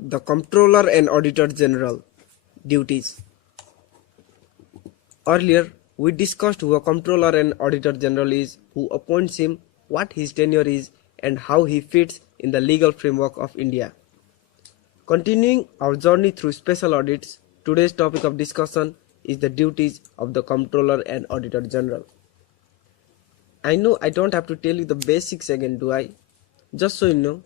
The Comptroller and Auditor General. Duties. Earlier, we discussed who a Comptroller and Auditor General is, who appoints him, what his tenure is, and how he fits in the legal framework of India. Continuing our journey through special audits, today's topic of discussion is the duties of the Comptroller and Auditor General. I know I don't have to tell you the basics again, do I? Just so you know,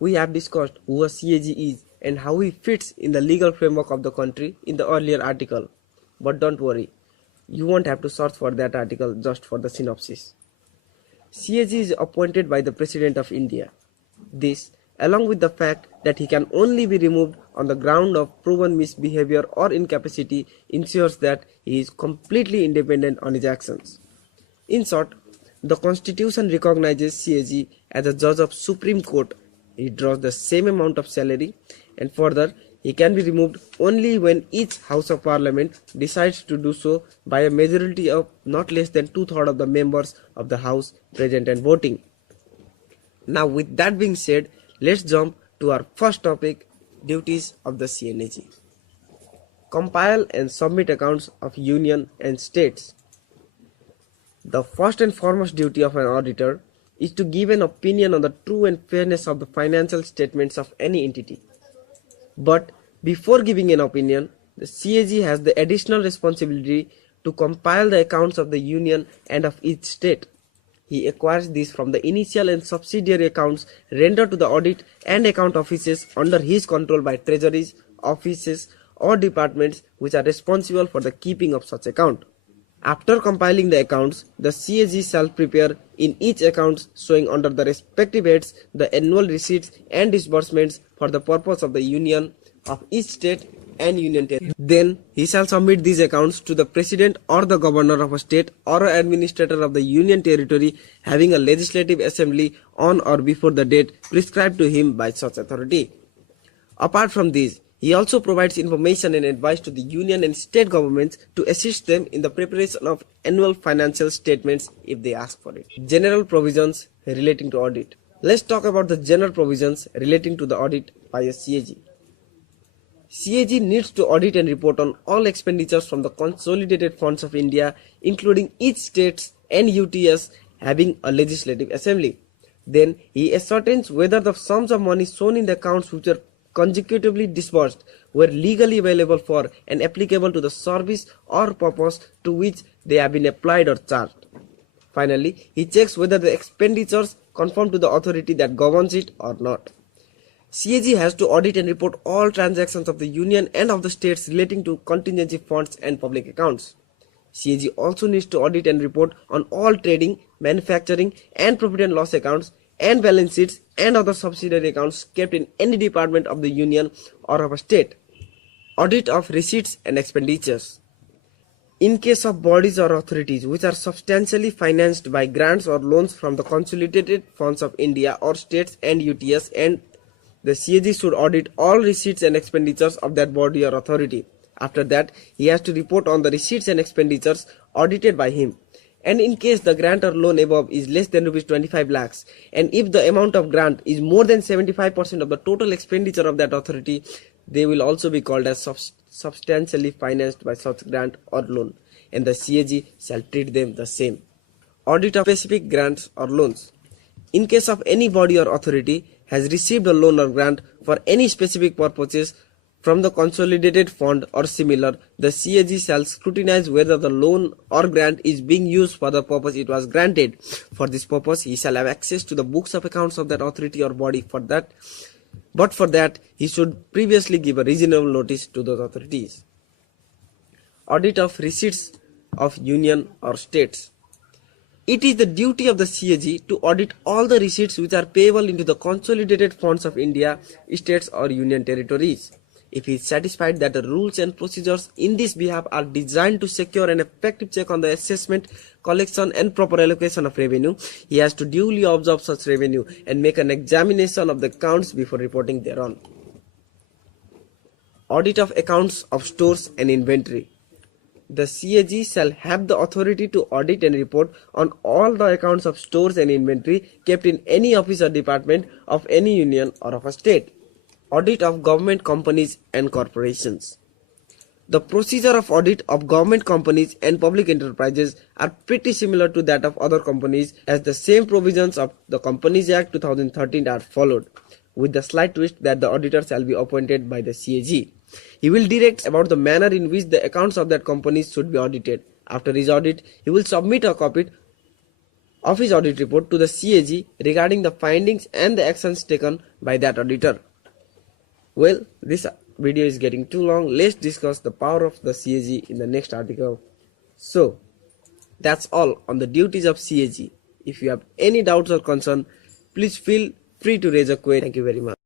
we have discussed who a CAG is and how he fits in the legal framework of the country in the earlier article. But don't worry, you won't have to search for that article just for the synopsis. CAG is appointed by the President of India. This, along with the fact that he can only be removed on the ground of proven misbehavior or incapacity, ensures that he is completely independent on his actions. In short, the Constitution recognizes CAG as a judge of Supreme Court. He draws the same amount of salary, and further, he can be removed only when each House of Parliament decides to do so by a majority of not less than 2/3 of the members of the House present and voting. Now, with that being said, let's jump to our first topic, duties of the CNAG. Compile and submit accounts of Union and states. The first and foremost duty of an auditor is to give an opinion on the true and fairness of the financial statements of any entity. But before giving an opinion, the CAG has the additional responsibility to compile the accounts of the Union and of each state. He acquires these from the initial and subsidiary accounts rendered to the audit and account offices under his control by treasuries, offices, or departments which are responsible for the keeping of such account. After compiling the accounts, the CAG shall prepare in each account showing under the respective heads the annual receipts and disbursements for the purpose of the Union, of each state and Union territory. Then he shall submit these accounts to the President or the Governor of a state or an administrator of the Union territory having a legislative assembly on or before the date prescribed to him by such authority. Apart from these, he also provides information and advice to the Union and state governments to assist them in the preparation of annual financial statements if they ask for it. General provisions relating to audit. Let's talk about the general provisions relating to the audit by a CAG. CAG needs to audit and report on all expenditures from the consolidated funds of India, including each state and UTS having a legislative assembly. Then he ascertains whether the sums of money shown in the accounts which are consecutively disbursed were legally available for and applicable to the service or purpose to which they have been applied or charged. Finally, he checks whether the expenditures conform to the authority that governs it or not. CAG has to audit and report all transactions of the Union and of the states relating to contingency funds and public accounts. CAG also needs to audit and report on all trading, manufacturing and profit and loss accounts and balance sheets and other subsidiary accounts kept in any department of the Union or of a state. Audit of receipts and expenditures. In case of bodies or authorities which are substantially financed by grants or loans from the consolidated funds of India or states and UTS, and the CAG should audit all receipts and expenditures of that body or authority. After that, he has to report on the receipts and expenditures audited by him. And in case the grant or loan above is less than Rs 25 lakhs, and if the amount of grant is more than 75% of the total expenditure of that authority, they will also be called as substantially financed by such grant or loan, and the CAG shall treat them the same. Audit of specific grants or loans. In case of any body or authority has received a loan or grant for any specific purposes from the consolidated fund or similar, the CAG shall scrutinize whether the loan or grant is being used for the purpose it was granted. For this purpose, he shall have access to the books of accounts of that authority or body but for that, he should previously give a reasonable notice to those authorities. Audit of receipts of Union or states. It is the duty of the CAG to audit all the receipts which are payable into the consolidated funds of India, states or Union territories. If he is satisfied that the rules and procedures in this behalf are designed to secure an effective check on the assessment, collection and proper allocation of revenue, he has to duly observe such revenue and make an examination of the accounts before reporting thereon. Audit of accounts of stores and inventory. The CAG shall have the authority to audit and report on all the accounts of stores and inventory kept in any office or department of any union or of a state. Audit of government companies and corporations. The procedure of audit of government companies and public enterprises are pretty similar to that of other companies, as the same provisions of the Companies Act 2013 are followed, with the slight twist that the auditor shall be appointed by the CAG. He will direct about the manner in which the accounts of that company should be audited. After his audit, he will submit a copy of his audit report to the CAG regarding the findings and the actions taken by that auditor. Well, this video is getting too long. Let's discuss the power of the CAG in the next article. So, that's all on the duties of CAG. If you have any doubts or concern, please feel free to raise a query. Thank you very much.